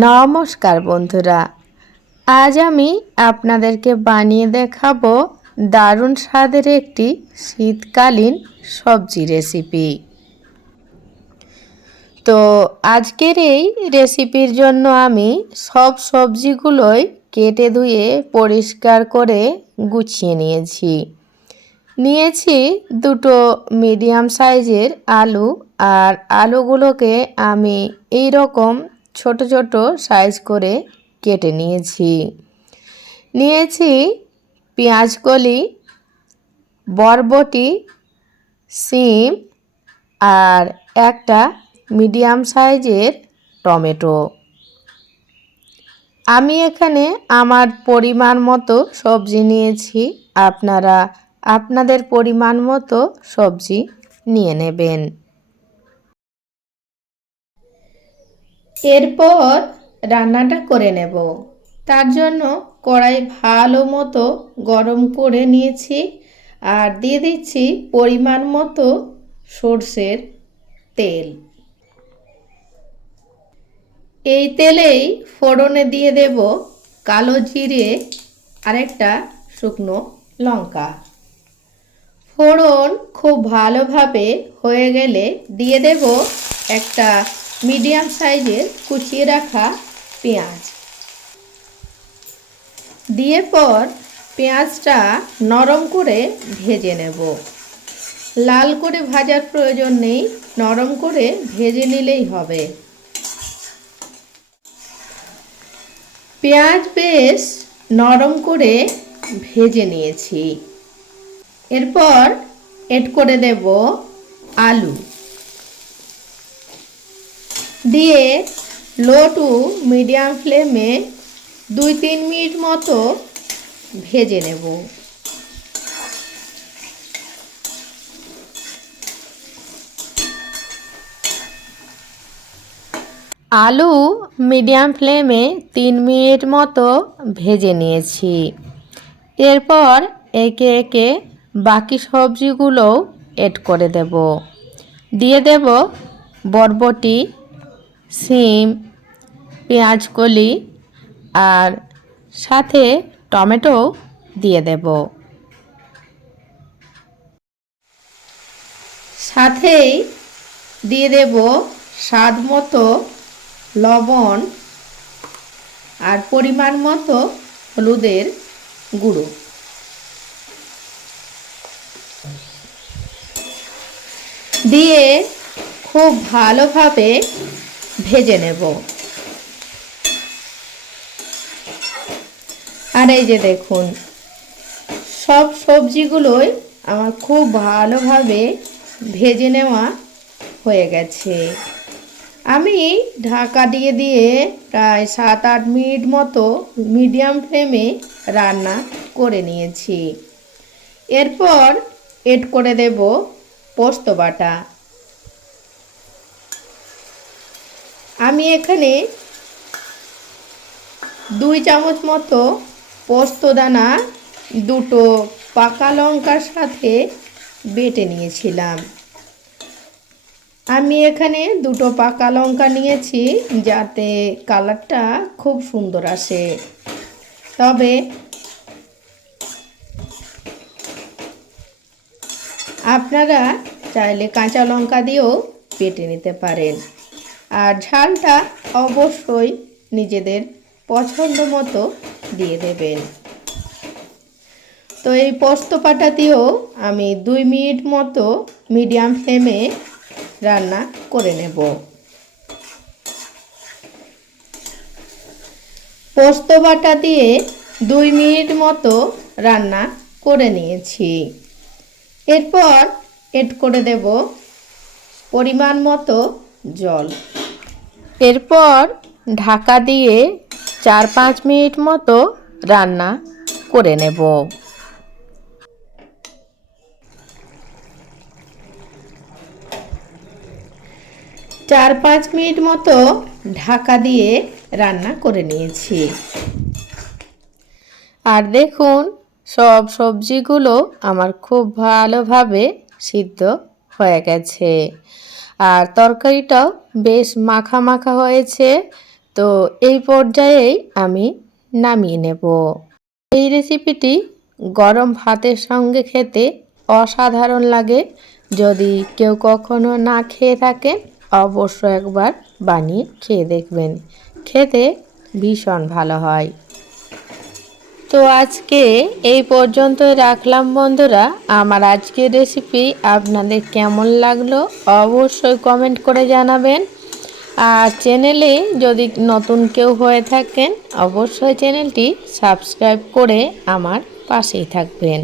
নমস্কার বন্ধুরা। আজ আমি আপনাদেরকে বানিয়ে দেখাবো দারুণ স্বাদের একটি শীতকালীন সবজি রেসিপি। তো আজকের এই রেসিপির জন্য আমি সব সবজিগুলোই কেটে ধুয়ে পরিষ্কার করে গুছিয়ে নিয়েছি। নিয়েছি দুটো মিডিয়াম সাইজের আলু আর আলুগুলোকে আমি এই রকম ছোট ছোট সাইজ করে কেটে নিয়েছি। নিয়েছি পেঁয়াজ কলি, বরবটি, সিম আর একটা মিডিয়াম সাইজের টমেটো। আমি এখানে আমার পরিমাণ মতো সবজি নিয়েছি। আপনারা আপনাদের পরিমাণ মতো সবজি নিয়ে নেবেন। এরপর রান্নাটা করে নেব। তার জন্য কড়াই ভালো মতো গরম করে নিয়েছি আর দিয়ে দিচ্ছি পরিমাণ মতো সর্ষের তেল। এই তেলেই ফোড়নে দিয়ে দেব কালো জিরে আরেকটা শুকনো লঙ্কা। ফোড়ন খুব ভালোভাবে হয়ে গেলে দিয়ে দেব একটা মিডিয়াম সাইজের কুচিয়ে রাখা পেঁয়াজ। দিয়ে পর পেঁয়াজটা নরম করে ভেজে নেব। লাল করে ভাজার প্রয়োজন নেই, নরম করে ভেজে নিলেই হবে। পেঁয়াজ বেশ নরম করে ভেজে নিয়েছি। এরপর এড করে দেব আলু। দিয়ে লো টু মিডিয়াম ফ্লেমে দুই তিন মিনিট মতো ভেজে নেব। আলু মিডিয়াম ফ্লেমে তিন মিনিট মতো ভেজে নিয়েছি। এরপর একে একে বাকি সবজিগুলোও এড করে দেব। দিয়ে দেব বরবটি সিম পেঁয়াজকলি আর সাথে টমেটো দিয়ে দেব। সাথেই দিয়ে দেব স্বাদ মতো লবণ আর পরিমাণ মতো হলুদের গুঁড়ো। দিয়ে খুব ভালোভাবে ভেজে নেব। আর এই যে দেখুন, সব সবজিগুলোই আমার খুব ভালোভাবে ভেজে নেওয়া হয়ে গেছে। আমি ঢাকা দিয়ে দিয়ে প্রায় সাত আট মিনিট মতো মিডিয়াম ফ্লেমে রান্না করে নিয়েছি। এরপর এড করে দেব পোস্ত বাটা। আমি এখানে দুই চামচ মতো পোস্ত দানা, দুটো পাকা লঙ্কার সাথে বেটে নিয়েছিলাম। আমি এখানে দুটো পাকা লঙ্কা নিয়েছি যাতে কালারটা খুব সুন্দর আসে। তবে আপনারা চাইলে কাঁচা লঙ্কা দিয়েও বেটে নিতে পারেন। আর ঝালটা অবশ্যই নিজেদের পছন্দ মতো দিয়ে দেবেন। তো এই পোস্ত পাটা দিয়েও আমি দুই মিনিট মতো মিডিয়াম ফ্লেমে রান্না করে নেব। পোস্ত বাটা দিয়ে দুই মিনিট মতো রান্না করে নিয়েছি। এরপর এড করে দেব পরিমাণ মতো জল। এরপর ঢাকা দিয়ে চার পাঁচ মিনিট মতো রান্না করে নেব। চার পাঁচ মিনিট মতো ঢাকা দিয়ে রান্না করে নিয়েছি। আর দেখুন, সব সবজিগুলো আমার খুব ভালোভাবে সিদ্ধ হয়ে গেছে। আর তরকারিটাও বেশ মাখা মাখা হয়েছে। তো এই পর্যায়েই আমি নামিয়ে নেব। এই রেসিপিটি গরম ভাতের সঙ্গে খেতে অসাধারণ লাগে। যদি কেউ কখনো না খেয়ে থাকেন অবশ্য একবার বানিয়ে খেয়ে দেখবেন। খেতে ভীষণ ভালো হয়। তো আজকে এই পর্যন্ত রাখলাম বন্ধুরা। আমার আজকের রেসিপি আপনাদের কেমন লাগল অবশ্যই কমেন্ট করে জানাবেন। আর চ্যানেলে যদি নতুন কেউ হয়ে থাকেন, অবশ্যই চ্যানেলটি সাবস্ক্রাইব করে আমার পাশেই থাকবেন।